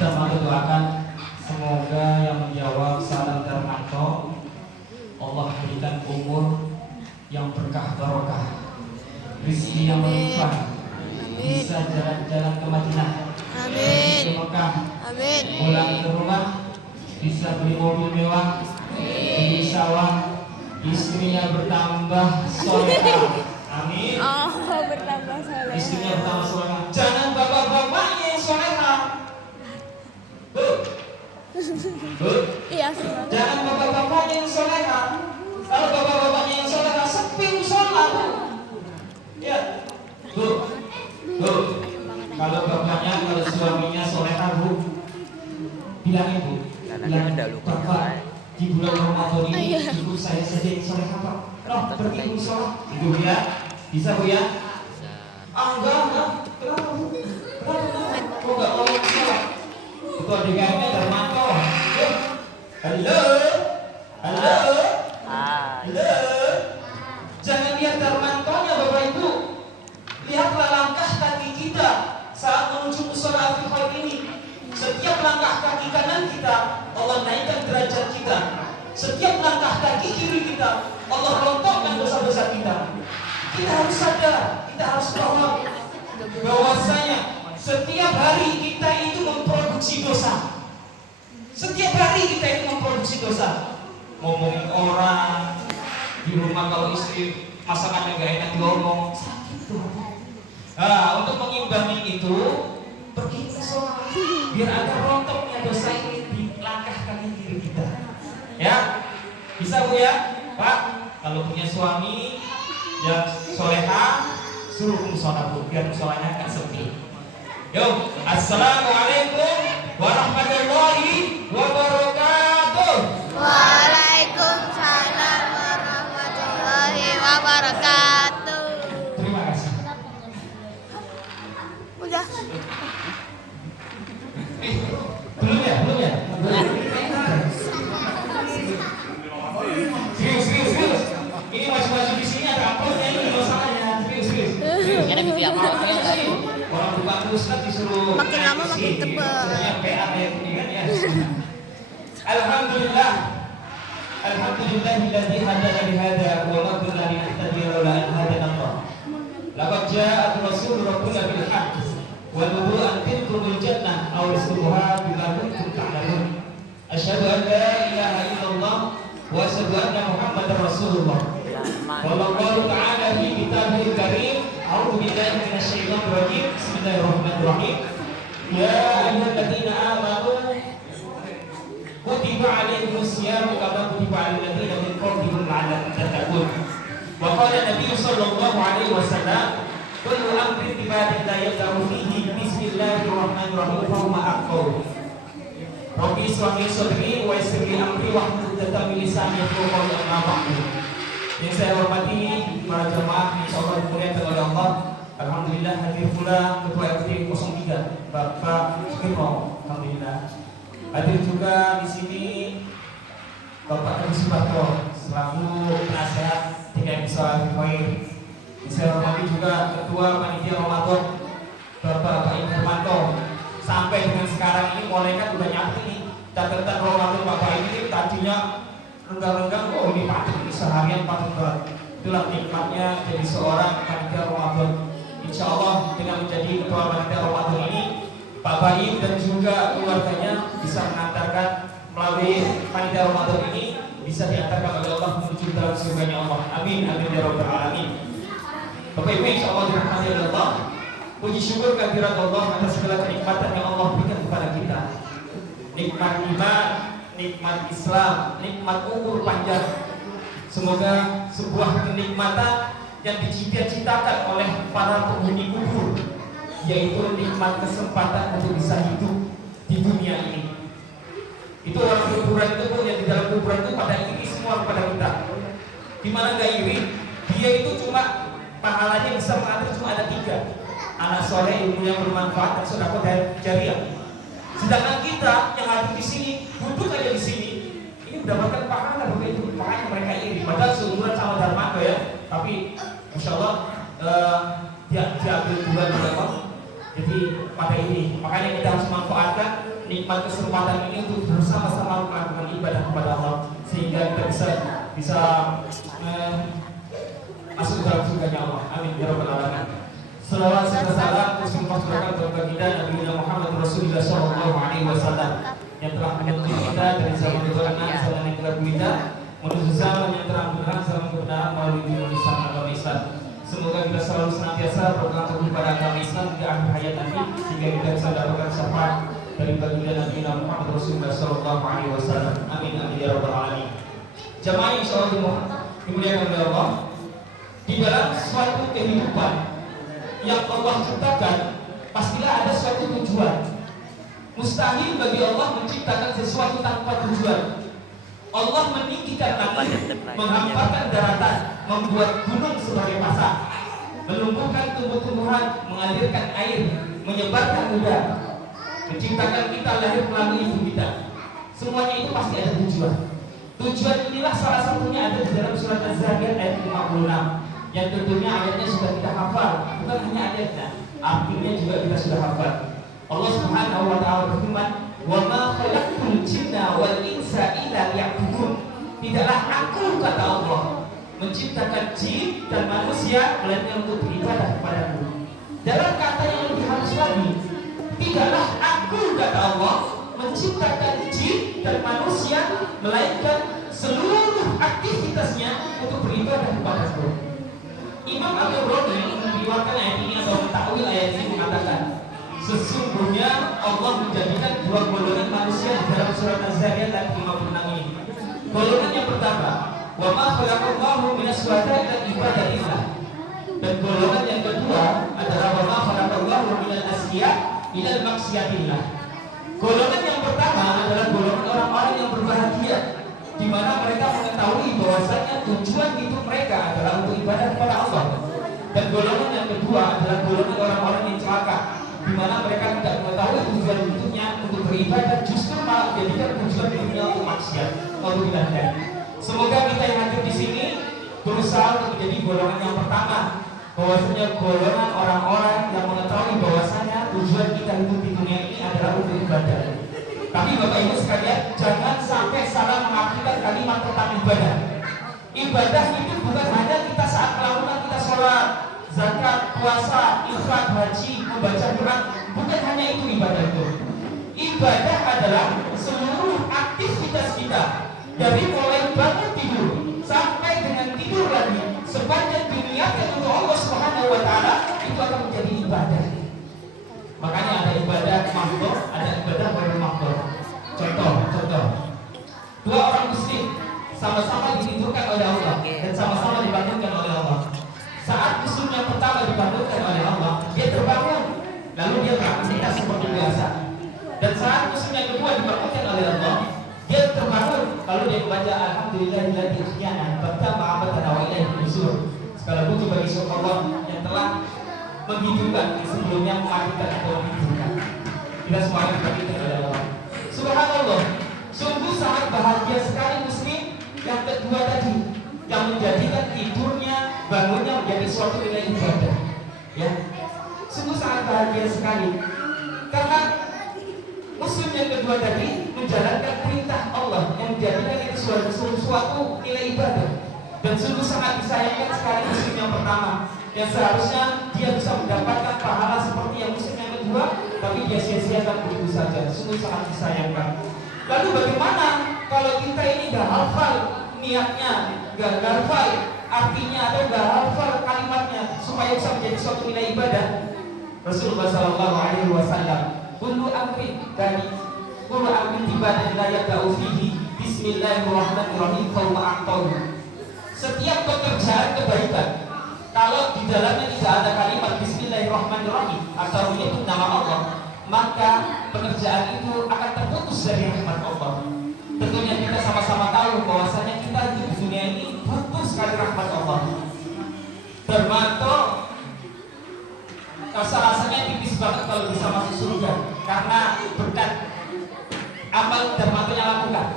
Kita mendoakan semoga yang menjawab salam Darmanto Allah berikan umur yang berkah barokah, rezeki yang melimpah, bisa jalan-jalan ke Madinah, ke Mekah, pulang ke rumah, bisa beli mobil mewah, beli sawah, istrinya bertambah solehah. Amin. Bertambah solehah. Istrinya bertambah solehah. Jangan bapak-bapaknya yang solehah. Iya, Jangan bapak-bapaknya yang solehah. Kalau bapak-bapaknya yang solehah, sepi musola. Ya, kalau bapaknya, kalau suaminya solehah, bu, bilangin bu, bilangin bapak di bulan Ramadan ini ibu saya saja yang solehah pak. Noh, pergi musola, itu bu ya, bisa bu ya? Enggak, kenapa bu? Kok nggak mau musola? Itu adegannya Darmanto. Halo. Jangan lihat Darmantonya Bapak Ibu. Lihatlah langkah kaki kita saat menuju musola Al-Fatihah ini. Setiap langkah kaki kanan kita, Allah naikkan derajat kita. Setiap langkah kaki kiri kita, Allah rontokkan dosa-dosa kita. Kita harus sadar, kita harus paham bahwasanya setiap hari kita itu memproduksi dosa. Setiap hari kita itu memproduksi dosa. Ngomongin orang di rumah, kalau istri masakannya gak enak diomong, sakit tuh. Nah, untuk mengimbangi itu, pergi ke sholat biar agak rontoknya dosa ini di langkah kaki kiri kita. Ya, bisa bu ya, Pak. Kalau punya suami yang solehah, suruh musola bu, biar musolanya agak sepi. Yo, assalamualaikum warahmatullahi wabarakatuh. Waalaikumsalam warahmatullahi wabarakatuh. Terima kasih. Udah. Belum ya? Serius. Ini maju-maju di sini ada uploadnya ini masalahnya. Serius. Ada video apa? Orang bukan ustaz disuruh Makin lama makin tebal. PA kayak gini kan ya. Alhamdulillah. Alhamdulillahilladzi hadana li hada wa ma kunna linahtadiya laula an hadana Allah. Laqad ja'at rasul rabbuna bil haqq wa nubu an tilkumul jannah aw rizquha bima kuntum ta'lamun. Asyhadu an la ilaha illallah wa asyhadu anna Muhammadar Rasulullah. Wallahu ta'ala fi kitabihil karim. A'udzu billahi minasyaitonir rajim. Bismillahirrahmanirrahim. Ya ayyuhalladzina amanu kutiba alaikumus syiyam kama kutiba alal ladzina min qablikum la'allakum tattaqun. Wa qala Nabi sallallahu alaihi wasallam, kullu amrin ibadin la yaqau fihi bismillahirrahmanirrahim fa huwa aqwa. Rabbi ishrah li sadri wa yassir li amri wahlul 'uqdatam min lisani yafqahu qawli. Amma ba'du. Yang saya hormati para jemaah insyaallah dimuliakan oleh Allah. Alhamdulillah hadir pula Ketua RT 03 Bapak Sukirno. Alhamdulillah. Hadir juga di sini Bapak Edi Suparto selaku penasehat TKM Musola Al-Fatihah. Saya hormati juga Ketua Panitia Ramadan Bapak Baim Hermanto. Sampai dengan sekarang ini malaikat udah nyatu nih catatan Ramadan Bapak ini tadinya renggang-renggang, oh ini patut, ini seharian patut banget. Itulah nikmatnya jadi seorang panitia Ramadan. Insya Allah dengan menjadi ketua panitia Ramadan ini, Pak Baim dan juga keluarganya bisa mengantarkan melalui panitia Ramadan ini, bisa diantarkan oleh Allah menuju dalam surganya Allah. Amin, amin ya rabbal alamin. Bapak Ibu, insya Allah dirahmati oleh Allah. Puji syukur kehadirat Allah atas segala kenikmatan yang Allah berikan kepada kita. Nikmat iman, nikmat Islam, nikmat umur panjang. Semoga sebuah kenikmatan yang dicita-citakan oleh para penghuni kubur, yaitu nikmat kesempatan untuk bisa hidup di dunia ini. Itu orang kuburan itu pun yang di dalam kuburan itu pada iri semua kepada kita. Dimana gak iri? Dia itu cuma pahalanya bisa mengatur cuma ada 3. Anak soleh, ilmu yang bermanfaat, dan sedekah jariah. Sedangkan kita yang hadir di sini, duduk aja di sini, ini mendapatkan pahala begitu. Makanya mereka iri. Padahal seumuran sama Darmanto ya, tapi Masya Allah dia diambil duluan oleh Allah. Jadi pada ini, makanya kita harus manfaatkan nikmat kesempatan ini untuk bersama-sama melakukan ibadah kepada Allah sehingga kita bisa masuk dalam surganya Allah. Amin ya rabbal alamin. Salawat serta salam tercurahkan kepada baginda Nabi Muhammad Rasulullah sallallahu alaihi wasallam yang telah menuntun kita dari zaman keturunan zaman yang gelap gulita menuju zaman yang terang benderang zaman kebenaran melalui dunia Islam agama Islam. Semoga kita selalu senantiasa berpegang teguh pada agama Islam hingga akhir hayat nanti sehingga kita bisa mendapatkan syafaat dari baginda Nabi Muhammad Rasulullah sallallahu alaihi wasallam. Amin amin ya rabbal alamin. Jamaah yang insyaallah dimuliakan oleh Allah, di dalam suatu kehidupan yang Allah ciptakan pastilah ada suatu tujuan. Mustahil bagi Allah menciptakan sesuatu tanpa tujuan. Allah meninggikan langit, menghamparkan daratan, membuat gunung sebagai pasar, menumbuhkan tumbuh-tumbuhan, mengalirkan air, menyebarkan udara, menciptakan kita lahir melalui ibu kita. Semuanya itu pasti ada tujuan. Tujuan inilah salah satunya ada di dalam surat Az-Zariyat ayat 56 yang tentunya ayatnya sudah kita hafal. Bukan hanya ayatnya, artinya juga kita sudah hafal. Allah Subhanahu wa taala berfirman, "Wa ma khalaqtul jinna wal insa illa liya'budun." Tidaklah aku, kata Allah, menciptakan jin dan manusia melainkan untuk beribadah kepadaku. Dalam kata yang lebih halus lagi, tidaklah aku, kata Allah, menciptakan jin dan manusia melainkan seluruh aktivitasnya untuk beribadah kepadaku. Imam Al-Qurtubi meriwayatkan ayat ini atau mentakwil ayat ini mengatakan, sesungguhnya Allah menjadikan dua golongan manusia di dalam surat Az-Zariyat ayat 56 ini. Golongan yang pertama, wa ma khalaqallahu minas syuhada'i illa ibadatillah. Dan golongan yang kedua adalah wa ma khalaqallahu minal asya' ila maksiatillah. Golongan yang pertama adalah golongan orang-orang yang berbahagia, di mana mereka mengetahui bahwasanya tujuan hidup mereka adalah untuk ibadah kepada Allah. Dan golongan yang kedua adalah golongan orang-orang yang celaka, di mana mereka tidak mengetahui tujuan hidupnya untuk beribadah, justru malah menjadikan tujuan hidupnya untuk maksiat. Semoga kita yang hadir di sini berusaha untuk menjadi golongan yang pertama, bahwasanya golongan orang-orang yang mengetahui bahwasanya tujuan kita hidup di dunia ini adalah untuk ibadah. Tapi Bapak Ibu sekalian, jangan sampai salah mengartikan kalimat tentang ibadah. Ibadah itu bukan hanya kita saat melakukan kita sholat, zakat, puasa, infak, haji, membaca Quran. Bukan hanya itu ibadah itu. Ibadah adalah seluruh aktivitas kita, dari mulai bangun tidur sampai dengan tidur lagi, sepanjang diniatkan untuk Allah Subhanahu wa taala, itu akan menjadi ibadah. Makanya ada ibadah makhluk, ada ibadah baru makhluk. Contoh, dua orang muslim sama-sama ditidurkan oleh Allah dan sama-sama dibangunkan oleh Allah. Saat musuh yang pertama dibangunkan oleh Allah, dia terbangun, lalu dia beraktivitas seperti biasa. Dan saat musuh yang kedua dibangunkan oleh Allah, dia terbangun, lalu dia membaca Alhamdulillahilladzi ahyana ba'da ma amatana wa ilaihi nusyur. Segala puji bagi Allah yang telah menghidupkan sebelumnya mematikan atau menghidupkan. Kita semuanya dibangkitkan oleh Allah. Subhanallah, sungguh sangat bahagia sekali muslim yang kedua tadi, yang menjadikan tidurnya, bangunnya menjadi suatu nilai ibadah. Ya, sungguh sangat bahagia sekali karena muslim yang kedua tadi menjalankan perintah Allah yang menjadikan itu suatu nilai ibadah. Dan sungguh sangat disayangkan sekali muslim yang pertama, yang seharusnya dia bisa mendapatkan pahala seperti yang muslim yang kedua, tapi dia sia-siakan begitu saja. Sungguh sangat disayangkan. Lalu bagaimana kalau kita ini gak hafal niatnya, gak hafal artinya atau gak hafal kalimatnya supaya bisa menjadi suatu nilai ibadah? Rasulullah Sallallahu Alaihi Wasallam, kullu amrin ibadah la yabda'u fihi bismillahirrahmanirrahim fahuwa aqtahu. Setiap pekerjaan kebaikan, kalau di dalamnya tidak ada kalimat bismillahirrahmanirrahim atau menyebut nama Allah, maka pekerjaan itu akan terputus dari rahmat Allah. Tentunya kita sama-sama tahu bahwasanya kita di dunia ini butuh sekali rahmat Allah. Darmanto rasa-rasanya tipis banget kalau bisa masuk surga karena berkat amal Darmanto yang lakukan.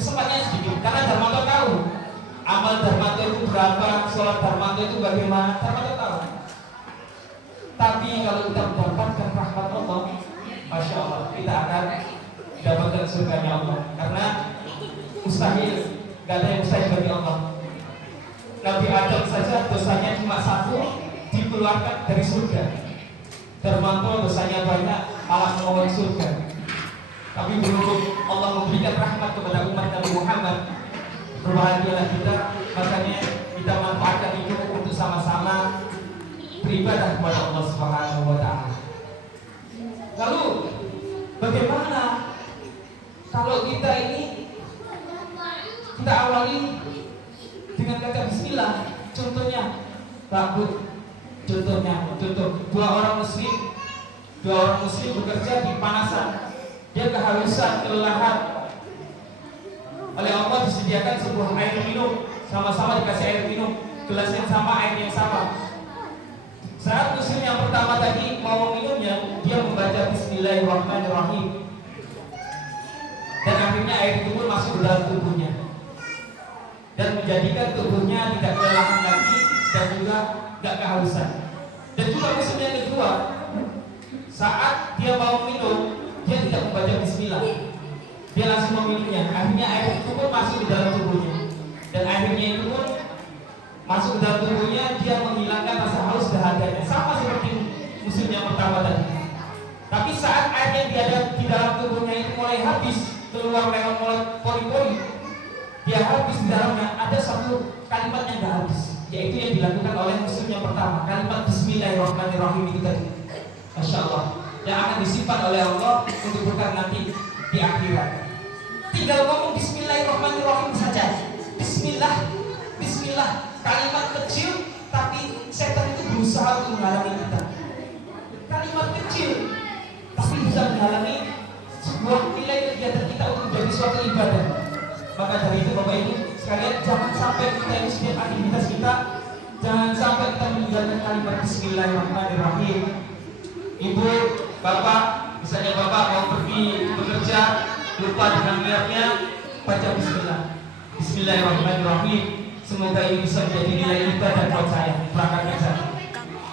Kesempatannya sedikit karena Darmanto tahu amal Darmanto itu berapa, sholat Darmanto itu bagaimana, Darmanto tahu. Tapi kalau kita mendapatkan rahmat Allah, Masya Allah, kita akan dapatkan surganya Allah. Karena mustahil, gak ada yang mustahil bagi Allah. Nabi Adam saja dosanya cuma satu, dikeluarkan dari surga. Termantau dosanya banyak, malah melawan surga. Tapi berhubung Allah memberikan rahmat kepada umat Nabi Muhammad, berbahagialah kita. Makanya kita manfaatkan itu untuk sama-sama beribadah kepada Allah Subhanahu wa Ta'ala. Lalu bagaimana kalau kita ini kita awali dengan kata bismillah? Contohnya contoh dua orang muslim bekerja di panasan, dia kehausan, kelelahan. Oleh Allah disediakan sebuah air minum, sama-sama dikasih air minum, gelas yang sama, air yang sama. Saat muslim yang pertama tadi mau minumnya, dia membaca Bismillahirrahmanirrahim, dan akhirnya air itu pun masuk ke dalam tubuhnya dan menjadikan tubuhnya tidak kelelahan lagi dan juga tidak kehausan. Dan juga muslim yang kedua, saat dia mau minum, dia tidak membaca Bismillah, dia langsung meminumnya. Akhirnya air itu pun masuk di dalam tubuhnya, dan akhirnya itu pun masuk ke dalam tubuhnya, dia menghilangkan rasa haus dahaganya, sama seperti muslim yang pertama tadi. Tapi saat air yang dia ada di dalam tubuhnya itu mulai habis, keluar lewat mulai pori-pori, dia habis di dalamnya, ada satu kalimat yang tidak habis, yaitu yang dilakukan oleh muslim yang pertama, kalimat Bismillahirrahmanirrahim itu tadi. Masya Allah, yang akan disimpan oleh Allah untuk bekal nanti di akhirat. Tinggal ngomong Bismillahirrahmanirrahim saja. Bismillah, kalimat kecil, tapi setan itu berusaha untuk menghalangi kita. Kalimat kecil, tapi bisa menghalangi sebuah nilai kegiatan kita untuk menjadi suatu ibadah. Maka dari itu Bapak Ibu sekalian, jangan sampai kita ini setiap aktivitas kita, jangan sampai kita meninggalkan kalimat Bismillahirrahmanirrahim. Ibu, Bapak, misalnya Bapak mau pergi bekerja, lupa dengan niatnya, baca Bismillahirrahmanirrahim. Semoga ini bisa menjadi nilai ibadah buat saya berangkat kerja.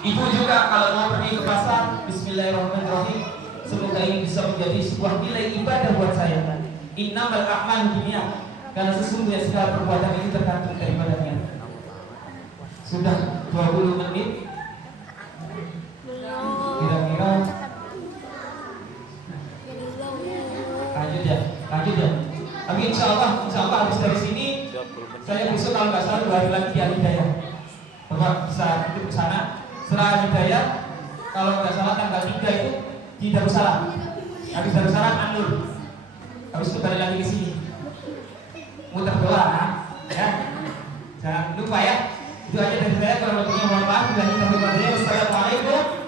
Ibu juga kalau mau pergi ke pasar, Bismillahirrahmanirrahim. Semoga ini bisa menjadi sebuah nilai ibadah buat saya. Innamal a'malu binniyat, karena sesungguhnya segala perbuatan itu tergantung daripada niat. Sudah 20 menit. Kira-kira lanjut ya. Tapi insya Allah habis dari sini saya besok kalau nggak salah 2 hari lagi di Al-Hidayah. Bapak bisa ikut ke sana. Setelah Al-Hidayah, kalau nggak salah tanggal 3 itu di Darussalam. Habis Darussalam An-Nur. Habis itu balik lagi ke sini. Muter doang, ya. Jangan lupa ya. Itu aja dari saya. Kalau lebihnya mohon maaf. Wassalamualaikum